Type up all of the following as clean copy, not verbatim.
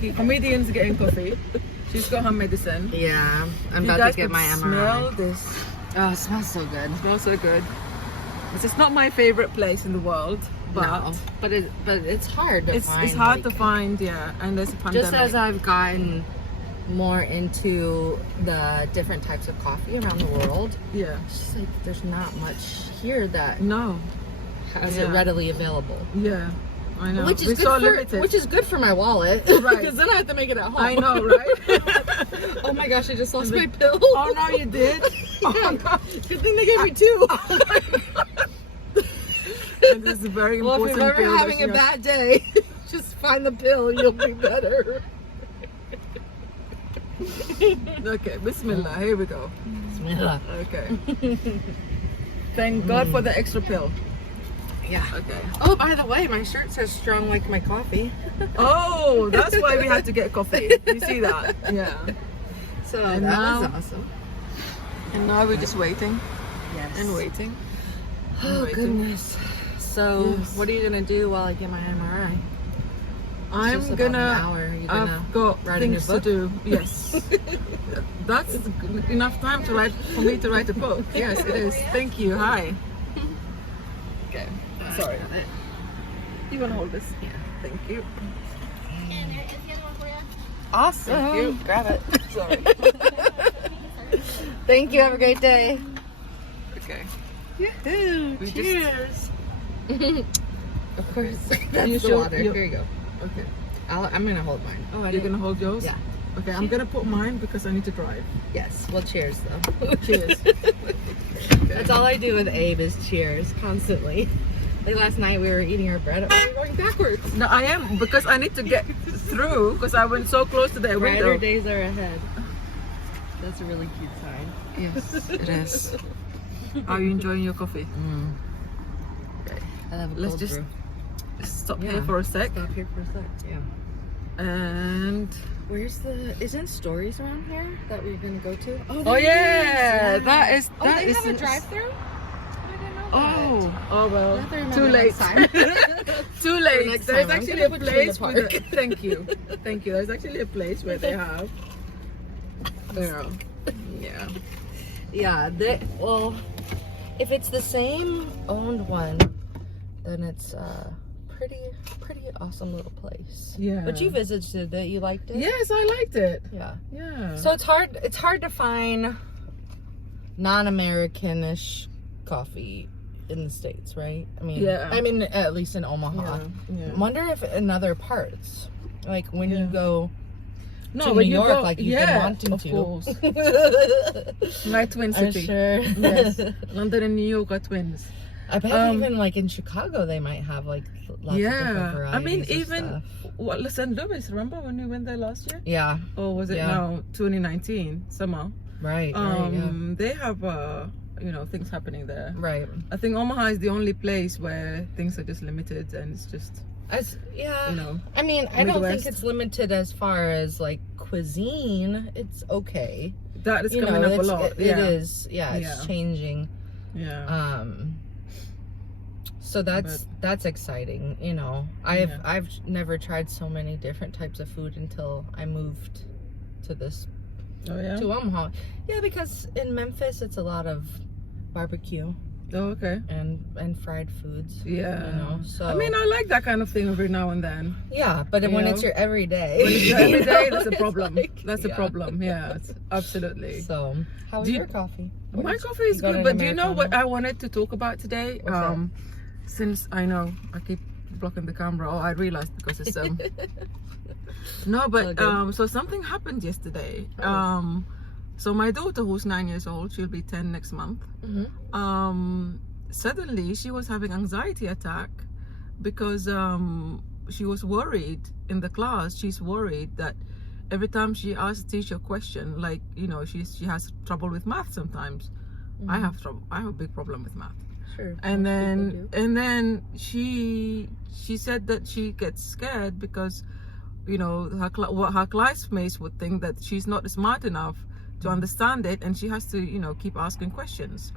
Pinky. Comedian's getting coffee. She's got her medicine. Yeah, I'm You about guys to get could my MRI. smell this. Oh, it smells so good. It smells so good. It's not my favorite place in the world, but No, but it's hard to find. it's hard to like, find, yeah. And there's a pandemic. Just as I've gotten more into the different types of coffee around the world, Yeah. it's just like there's not much here that No. has Yeah. it readily available. Yeah. I know. Which is We're good so for limited. which is good for my wallet, Right. Because then I have to make it at home. I know, right? Oh my gosh, I just lost my pill. Oh no, you did. Oh no. Good thing they gave me two. And this is a very Well, important if you're ever pill that having a you have- bad day, just find the pill. You'll be better. Okay, Bismillah. Here we go. Bismillah. Okay. Thank God for the extra pill. Yeah. Okay. Oh, by the way, my shirt says "strong like my coffee." Oh, that's why we had to get coffee. You see that? Yeah. So And that now- was awesome. And now we're just waiting Yes. and waiting. Oh waiting. goodness. So, Yes. what are you gonna do while I get my MRI? I'm just about gonna. an hour. Are you gonna I've got write a new things to book? do. Yes. That's enough time to write for me to write a book. Yes, it is. Thank you. Hi. Okay. Sorry. You wanna hold this? Yeah. Thank you. Awesome. Thank you. Grab it. Sorry. Thank you. Have a great day. Okay. Yoo-hoo. We just- Cheers. Of course. That's You the should- water. you- Here you go. Okay. I'm gonna hold mine. Oh, You're gonna hold yours? Yeah. Okay. I'm gonna put mine because I need to drive. Yes. Well, cheers though. Cheers. That's all I do with Abe is cheers constantly. Like last night we were eating our bread. We're going backwards. No, I am because I need to get through because I went so close to the Brighter window. days are ahead. That's a really cute sign. Yes, it is. Are you enjoying your coffee? Okay. I love a Let's cold just brew. stop Yeah. here for a sec. Stop here for a sec. Yeah. And Where's isn't Stories around here that we're gonna go to? oh there yeah, is, that is Oh, that they is have a drive-through? I didn't know Oh well, that. I have to too remember late. next time. Too late. next There's time, I'm actually gonna a put you in the place with park. thank you, thank you. There's actually a place where they have. Yeah. Yeah, well, if it's the same owned one, then it's pretty awesome little place. Yeah. But you visited it, you liked it? Yes, I liked it. Yeah. Yeah. So it's hard to find non-Americanish coffee in the States, right? I mean, Yeah. at least in Omaha. Yeah. Wonder if in other parts, like when you Yeah. go No, to when New you York, go, like you've been yeah, wanting of to. course. My twin I'm city. sure. Yes. London and New York are twins. I bet even like in Chicago they might have like lots of different Yeah. varieties. I mean, of even stuff. St. Louis. Remember when we went there last year? Yeah, Or was it Yeah. now 2019 summer? right. They have things happening there. Right. I think Omaha is the only place where things are just limited and it's just Yeah. you know. I mean, I don't Midwest. think it's limited as far as like cuisine. It's okay. That is You coming know, up a it's- lot. It is. Yeah, it's Yeah. changing. Yeah. So that's exciting. You know, Yeah. I've never tried so many different types of food until I moved to this Oh yeah. to Omaha. Yeah, because in Memphis it's a lot of barbecue Oh okay. and fried foods. Yeah. You know, so I mean, I like that kind of thing every now and then. yeah, but You when know? it's your everyday, When it's your every you day, know, that's a it's problem. like- That's a yeah. problem. Yeah, absolutely. So, how was Do you- your coffee? What My did you- coffee is you got good, an but do you know what Americano? I wanted to talk about today? What's that? Since I know I keep blocking the camera. Oh, I realized because it's no, all but good. so something happened yesterday. Oh. So my daughter, who's 9 years old, she'll be 10 next month. Mhm. Suddenly she was having anxiety attack because she was worried in the class. She's worried that every time she asks the teacher a question, like she has trouble with math sometimes. I have trouble. I have a big problem with math. Sure. And most people do. then she said that she gets scared because her classmates would think that she's not smart enough to understand it, and she has to keep asking questions.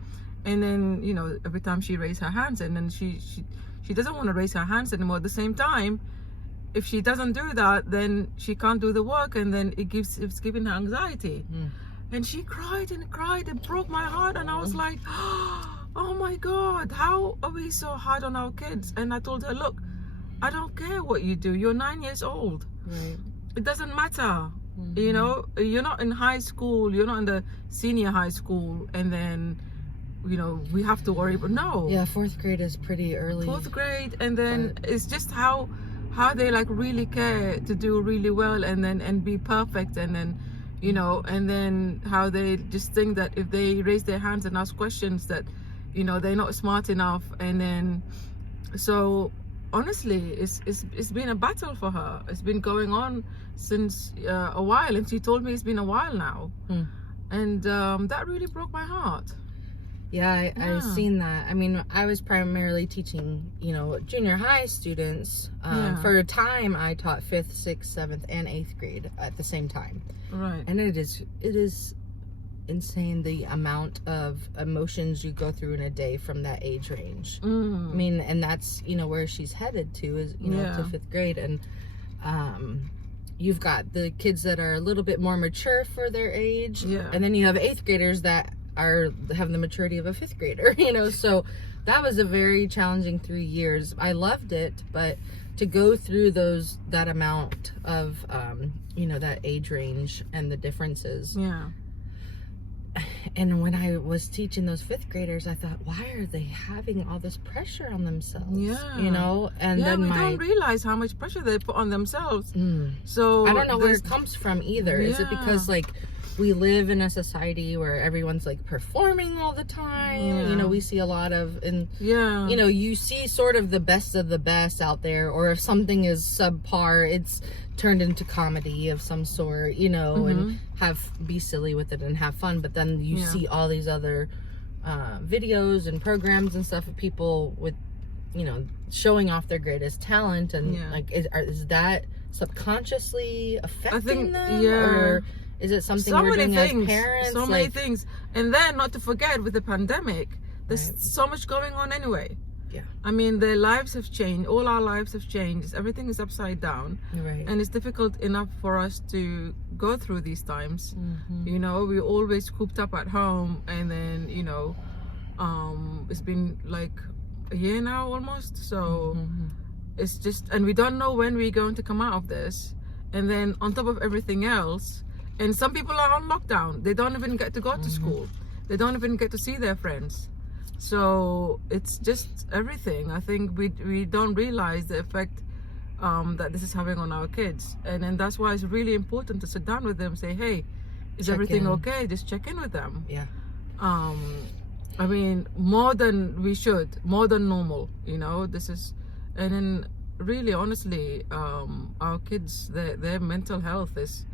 And then every time she raises her hands, and then she doesn't want to raise her hands anymore. At the same time, if she doesn't do that, then she can't do the work, and then it's giving her anxiety. And she cried and cried. It broke my heart, and I was like, oh my God, how are we so hard on our kids? And I told her, look, I don't care what you do. You're 9 years old. Right. It doesn't matter. You know, you're not in high school. You're not in the senior high school, and then, you know, we have to worry. But no. Yeah, 4th grade is pretty early. 4th grade, and then it's just how they like really care to do really well, and be perfect, and then, you know, and then how they just think that if they raise their hands and ask questions that, you know, they're not smart enough. And then, so honestly, it's been a battle for her. It's been going on since a while, and she told me it's been a while now. And that really broke my heart. Yeah, I've seen that. I mean, I was primarily teaching, you know, junior high students. For a time, I taught 5th, 6th, 7th, and 8th grade at the same time. Right. And it is insane the amount of emotions you go through in a day from that age range. I mean, and that's, you know, where she's headed to, is, you know, to 5th grade. And you've got the kids that are a little bit more mature for their age. And then you have 8th graders that have the maturity of a 5th grader, you know. So that was a very challenging 3 years. I loved it, but to go through that amount of you know, that age range and the differences. And when I was teaching those 5th graders, I thought, why are they having all this pressure on themselves? You know, and then we don't realize how much pressure they put on themselves. So I don't know where it comes from either. Is it because, like, we live in a society where everyone's like performing all the time? You know, we see a lot of, and you know, you see sort of the best of the best out there, or if something is subpar, it's turned into comedy of some sort, you know, and be silly with it and have fun. But then you see all these other videos and programs and stuff of people with, you know, showing off their greatest talent, and like, is that subconsciously affecting them? Or is it something you're doing as parents? So many things. And then, not to forget, with the pandemic, there's so much going on anyway. I mean, their lives have changed. All our lives have changed. Everything is upside down. And it's difficult enough for us to go through these times. You know, we're always cooped up at home. And then, you know, it's been like a year now almost. So it's just, and we don't know when we're going to come out of this. And then on top of everything else, and some people are on lockdown. They don't even get to go to school. They don't even get to see their friends. So it's just everything. I think we don't realize the effect that this is having on our kids. And then that's why it's really important to sit down with them, say, hey, is everything okay? Just check in with them. I mean, more than we should, more than normal, you know. This is, and then really, honestly, our kids, their mental health is,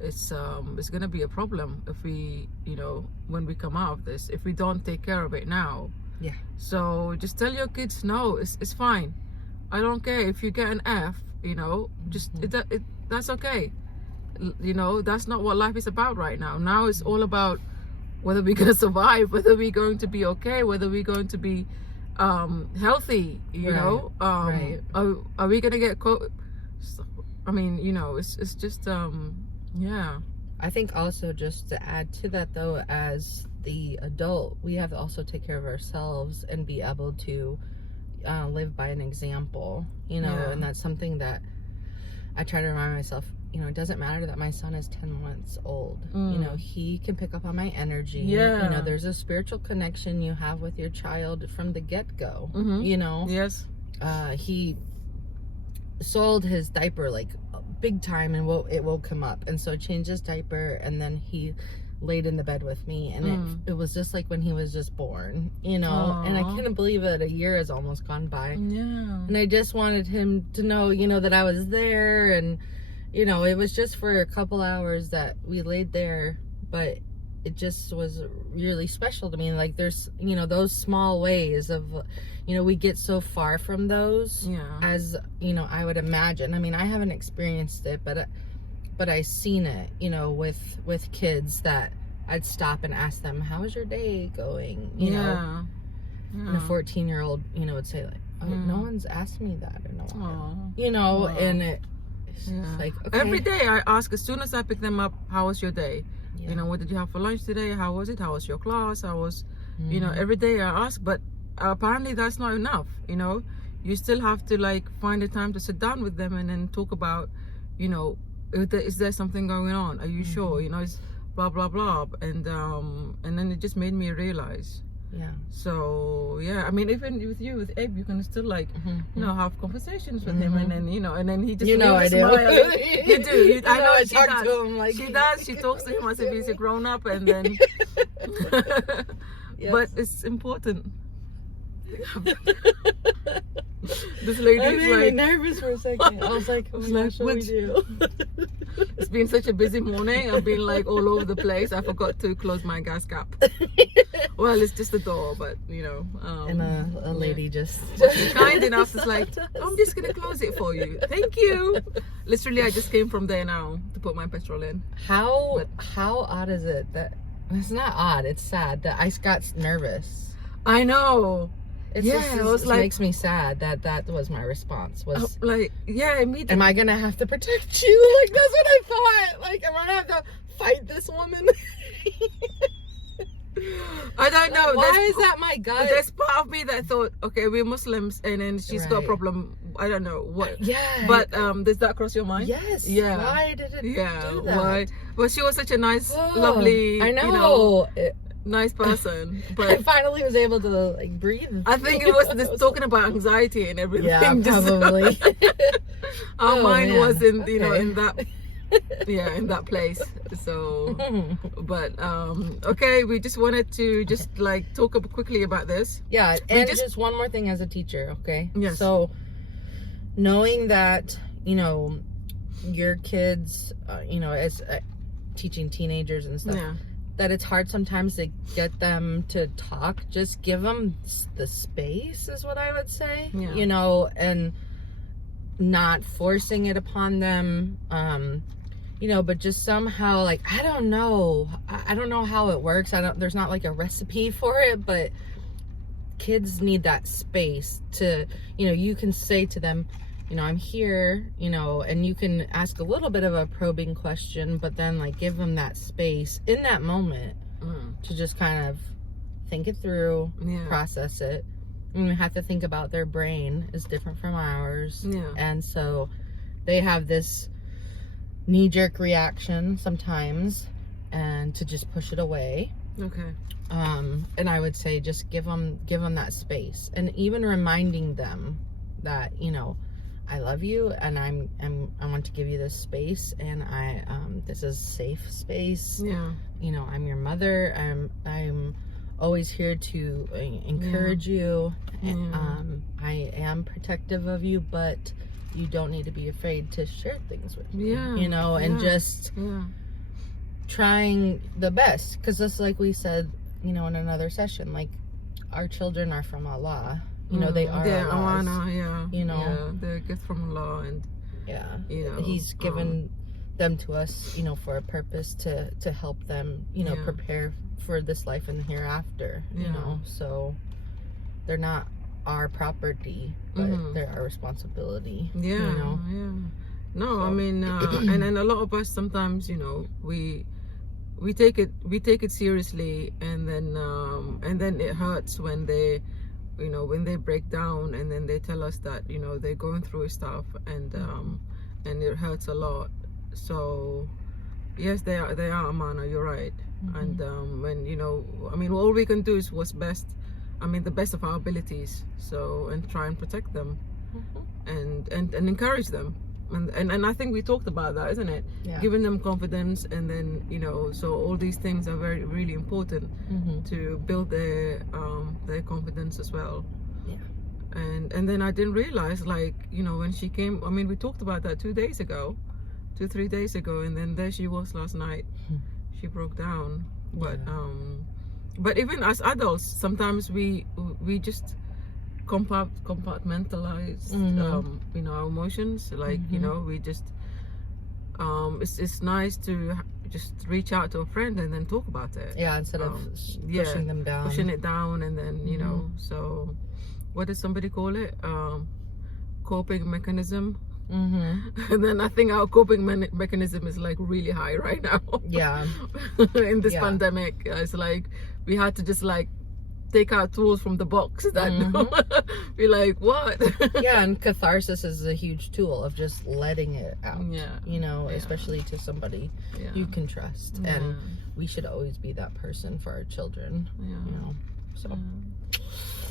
it's going to be a problem if we, you know, when we come out of this, if we don't take care of it now. So just tell your kids, no, it's fine. I don't care if you get an F, you know, just that's okay. You know, that's not what life is about right now. Now it's all about whether we're going to survive, whether we're going to be okay, whether we're going to be healthy, you know. Are we going to get I mean, you know, it's just I think also, just to add to that though, as the adult, we have to also take care of ourselves and be able to live by an example, you know. And that's something that I try to remind myself, you know, it doesn't matter that my son is 10 months old. You know, he can pick up on my energy. You know, there's a spiritual connection you have with your child from the get-go. You know. He soiled his diaper like big time, and it woke him up, and so I changed his diaper, and then he laid in the bed with me, and it was just like when he was just born, you know. And I couldn't believe it. A year has almost gone by, and I just wanted him to know, you know, that I was there. And you know, it was just for a couple hours that we laid there, but it just was really special to me. Like, there's, you know, those small ways of, you know, we get so far from those, as, you know, I would imagine. I mean, I haven't experienced it, but I seen it, you know, with kids that I'd stop and ask them, how is your day going? You know, and a 14-year-old, you know, would say like, no one's asked me that in a while. Aw. You know, Aw. and it's Yeah. like, okay. Every day I ask, as soon as I pick them up, how was your day? Yeah. You know, what did you have for lunch today? How was it? How was your class? How was, you know, Mhm. every day I ask, but apparently that's not enough. You know, you still have to like find a time to sit down with them and then talk about, you know, is there something going on? Are you sure? You know, it's blah blah blah, and then it just made me realize. Yeah. So yeah, I mean, even with you, with Abe, you can still like, you know, have conversations with him, and then you know, and then he just You know, I leaves a do. smile. You do. You, I know I she talk does. to him like She does. She talks to him as if he's a grown up, and then. Yes. But it's important. This lady I is made me like, nervous for a second. I was like, was what like, shall we what? do? It's been such a busy morning. I've been like all over the place. I forgot to close my gas cap. Well, it's just the door, but you know. And a lady just kind enough to like, I'm just gonna close it for you. Thank you. Literally, I just came from there now to put my petrol in. How But- odd is it that it's not odd? It's sad that I got nervous. I know. It's Yeah, just, I was it like- makes me sad that was my response. Was Like, yeah, immediately. am I gonna have to protect you? Like that's what I thought. Like am I gonna have to fight this woman? I don't know. Why There's- is that my gut? There's part of me that thought, okay, we're Muslims, and then she's got a Right. problem. I don't know what. Yeah. But does that cross your mind? yes. Yeah. Why did it Yeah. do that? Why? Well, she was such a nice, Oh, lovely, I know. you know, It- nice person. I But finally was able to like breathe. I think it was just talking about anxiety and everything. Yeah, just- probably. our Oh, mind man. wasn't, you know, Okay. in that. Yeah, in that place. So, but okay, we just wanted to just like talk quickly about this. Yeah, and just- just one more thing as a teacher, okay? Yes. So, knowing that, you know, your kids, you know, as teaching teenagers and stuff, Yeah. that it's hard sometimes to get them to talk. Just give them the space, is what I would say. Yeah. You know, and not forcing it upon them. You know, but just somehow, like, I don't know how it works. There's not like a recipe for it, but kids need that space to, you know, you can say to them, you know, I'm here, you know, and you can ask a little bit of a probing question, but then like give them that space in that moment to just kind of think it through, Yeah. process it. And we have to think about their brain is different from ours. Yeah. And so they have this knee-jerk reaction sometimes, and to just push it away. Okay. And I would say just give them that space, and even reminding them that, you know, I love you, and I want to give you this space, and this is safe space. Yeah. You know, I'm your mother. I'm always here to encourage you. Yeah. I am protective of you, but you don't need to be afraid to share things with me. Yeah, You know, and yeah. just Yeah. trying the best, because just like we said, you know, in another session, like our children are from Allah. You know, they are Yeah, Allah's. Awana, yeah. You know. Yeah, they're a gift from Allah, and Yeah. you know, He's given them to us, you know, for a purpose to help them, you know, Yeah. prepare for this life and the hereafter. You Yeah. know, so they're not our property, but Mhm. they're our responsibility. Yeah, You know. yeah. No, I So- mean, and then a lot of us sometimes, you know, we take it seriously, and then it hurts when they, you know, when they break down, and then they tell us that, you know, they're going through stuff, and it hurts a lot. So yes, they are Amana. You're right. Mhm. And you know, I mean, all we can do is what's best. I mean, the best of our abilities. So, and try and protect them, Mhm. and encourage them, and I think we talked about that, isn't it? Yeah. Giving them confidence, and then, you know, so all these things are very, really important Mhm. to build their confidence as well. Yeah. And then I didn't realize, like, you know, when she came, I mean, we talked about that 3 days ago, and then there she was last night. She broke down. But Yeah. but even as adults, sometimes we just compartmentalize Mhm. you know, our emotions. Like, you Mhm. know, we just it's nice to just reach out to a friend and then talk about it. Yeah, instead of yeah, pushing them down. Pushing it down, and then, you Mhm. know, so what does somebody call it? Coping mechanism. Mm-hmm. And then I think our coping mechanism is like really high right now. Yeah. In this Yeah. pandemic, it's like we had to just like take our tools from the box that be like, what? Yeah, and catharsis is a huge tool of just letting it out. Yeah. You know, Yeah. especially to somebody Yeah. you can trust. Yeah. And we should always be that person for our children. Yeah. You know. So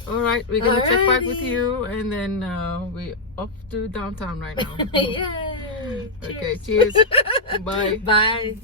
All right, we're gonna check back with Alrighty. you, and then we off to downtown right now. Yay! Okay, cheers. Bye. Bye.